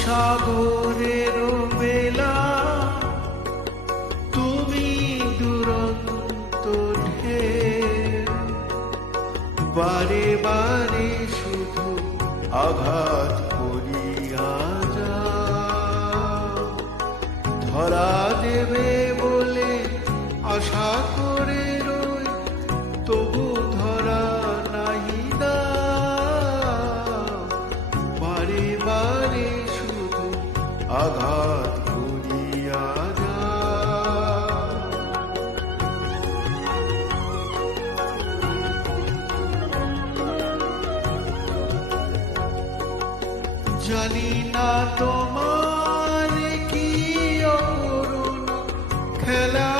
সাগরের বেলা তুমি দুরন্ত ঢেউ, বারে বারে শুধু আঘাত করিয়া যাও। ধরা দেবে বলে আশা করে রই, তবু ধরা নাহি দাও। বারে বারে শুধু আঘাত করিয়া যাও। জানি না তোমার কি অরুণ খেলা